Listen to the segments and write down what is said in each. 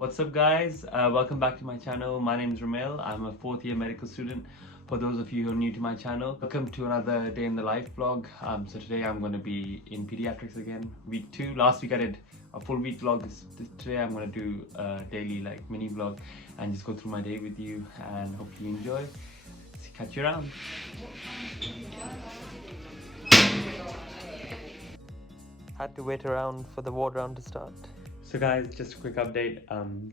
What's up guys, welcome back to my channel. My name is Ramil. I'm a fourth year medical student. For those of you who are new to my channel, welcome to another day in the life vlog. So today I'm going to be in pediatrics again, week 2. Last week I did a full week vlog. Today I'm going to do a daily mini vlog and just go through my day with you and hopefully you enjoy. Catch you around. Had to wait around for the ward round to start. So guys, just a quick update,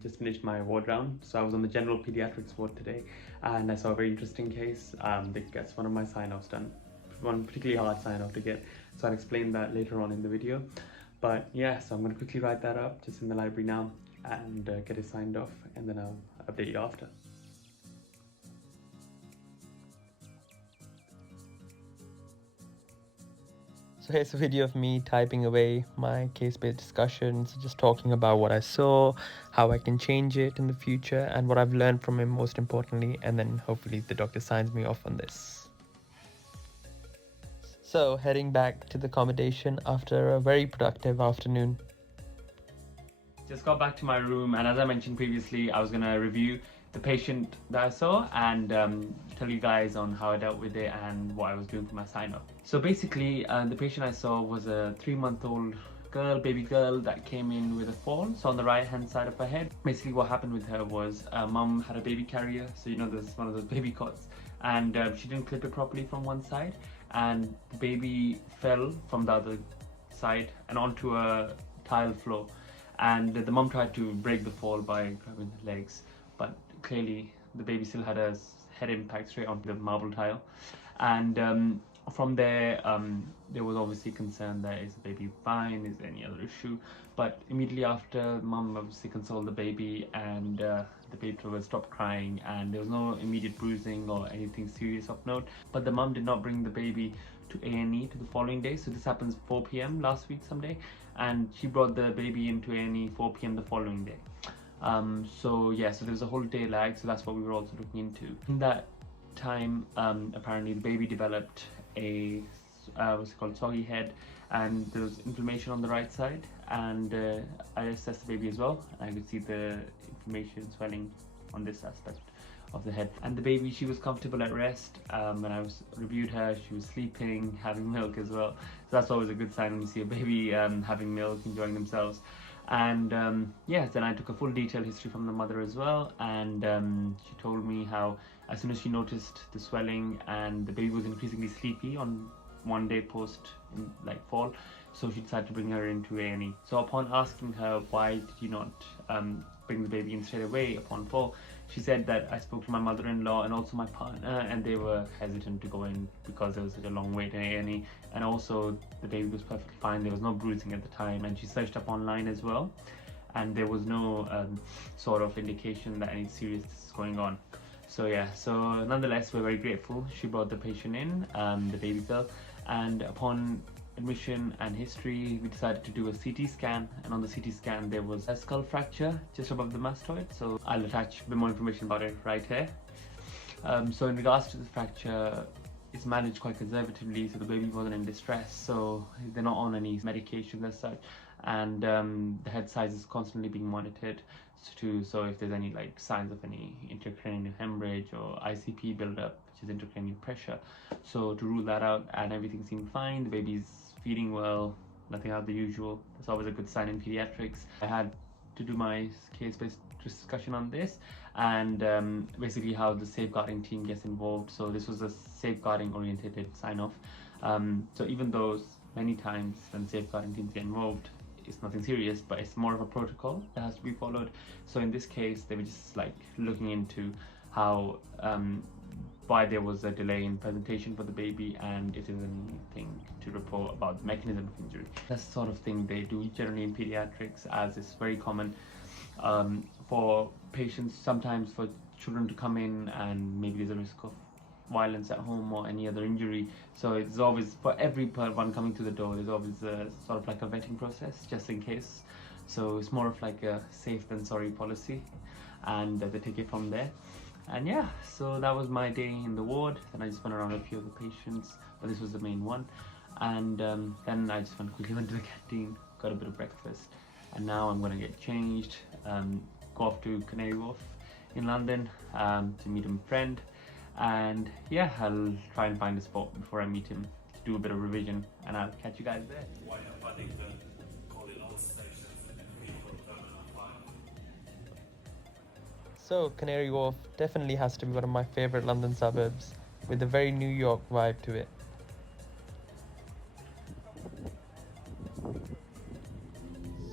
just finished my ward round. So I was on the general pediatrics ward today and I saw a very interesting case that gets one of my sign-offs done. One particularly hard sign-off to get, so I'll explain that later on in the video. But yeah, so I'm going to quickly write that up just in the library now and get it signed off, and then I'll update you after. So here's a video of me typing away my case-based discussions, just talking about what I saw, how I can change it in the future, and what I've learned from him most importantly, and then hopefully the doctor signs me off on this. So heading back to the accommodation after a very productive afternoon. Just got back to my room, and as I mentioned previously, I was going to review the patient that I saw and tell you guys on how I dealt with it and what I was doing for my sign-off. So basically, the patient I saw was a 3-month-old girl, baby girl, that came in with a fall, so on the right hand side of her head. Basically what happened with her was mum had a baby carrier, so you know there's one of those baby cots, and she didn't clip it properly from one side, and the baby fell from the other side and onto a tile floor, and the mum tried to break the fall by grabbing her legs, but clearly the baby still had a head impact straight onto the marble tile, and from there there was obviously concern that is the baby fine, is there any other issue, but immediately after mum obviously consoled the baby, and the baby stopped crying and there was no immediate bruising or anything serious of note. But the mum did not bring the baby to A&E to the following day, so this happens 4 p.m. last week Sunday, and she brought the baby into A&E 4 p.m. the following day. So yeah, so there's a whole day lag, so that's what we were also looking into. In that time, apparently the baby developed a what's it called, soggy head, and there was inflammation on the right side, and I assessed the baby as well, and I could see the inflammation swelling on this aspect of the head. And the baby, she was comfortable at rest. When I reviewed her, she was sleeping, having milk as well, so that's always a good sign when you see a baby having milk, enjoying themselves. And yes, then I took a full detailed history from the mother as well, and she told me how as soon as she noticed the swelling and the baby was increasingly sleepy on one day post fall, so she decided to bring her into A&E. So upon asking her why did you not bring the baby in straight away upon fall, she said that I spoke to my mother-in-law and also my partner, and they were hesitant to go in because there was such a long wait in A&E, and also the baby was perfectly fine, there was no bruising at the time, and she searched up online as well, and there was no sort of indication that any serious is going on. So yeah, so nonetheless we're very grateful she brought the patient in, the baby girl, and upon admission and history we decided to do a CT scan, and on the CT scan there was a skull fracture just above the mastoid, so I'll attach a bit more information about it right here. So in regards to the fracture, it's managed quite conservatively, so the baby wasn't in distress, so they're not on any medication as such, and the head size is constantly being monitored so if there's any signs of any intracranial hemorrhage or ICP buildup, which is intracranial pressure, so to rule that out, and everything seemed fine. The baby's feeding well, nothing out of the usual. That's always a good sign in pediatrics. I had to do my case-based discussion on this, and basically how the safeguarding team gets involved. So this was a safeguarding oriented sign-off, so even though many times when safeguarding teams get involved it's nothing serious, but it's more of a protocol that has to be followed. So in this case they were just looking into how why there was a delay in presentation for the baby, and if there's anything to report about the mechanism of injury. That's the sort of thing they do generally in pediatrics, as it's very common for patients, sometimes for children to come in and maybe there's a risk of violence at home or any other injury, so it's always, for every one coming to the door, there's always a sort of a vetting process just in case. So it's more of a safe than sorry policy, and they take it from there. And yeah, so that was my day in the ward. Then I just went around a few of the patients, but this was the main one, and then I just quickly went to the canteen, got a bit of breakfast, and now I'm gonna get changed, go off to Canary Wharf in London to meet a friend, and yeah, I'll try and find a spot before I meet him to do a bit of revision, and I'll catch you guys there. So Canary Wharf definitely has to be one of my favourite London suburbs, with a very New York vibe to it.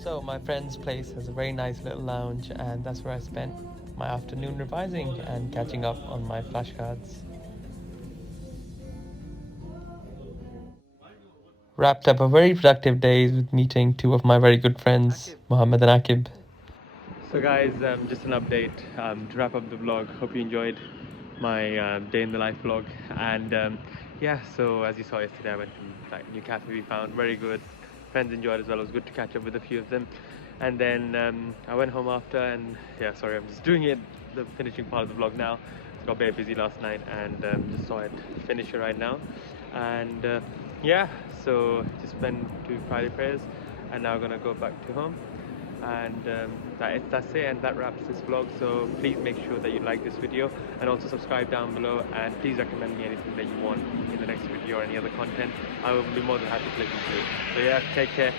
So my friend's place has a very nice little lounge, and that's where I spent my afternoon revising and catching up on my flashcards. Wrapped up a very productive day with meeting two of my very good friends, Mohammed and Akib. So guys, just an update to wrap up the vlog. Hope you enjoyed my day in the life vlog. And yeah, so as you saw yesterday, I went to that new cafe we found, very good. Friends enjoyed as well. It was good to catch up with a few of them. And then I went home after, and yeah, sorry, I'm just doing the finishing part of the vlog now. I got very busy last night, and just saw it finish it right now. And yeah, so just went to Friday prayers, and now gonna go back to home. And that's it, and that wraps this vlog. So please make sure that you like this video, and also subscribe down below, and please recommend me anything that you want in the next video or any other content. I will be more than happy to listen to it. So yeah, take care.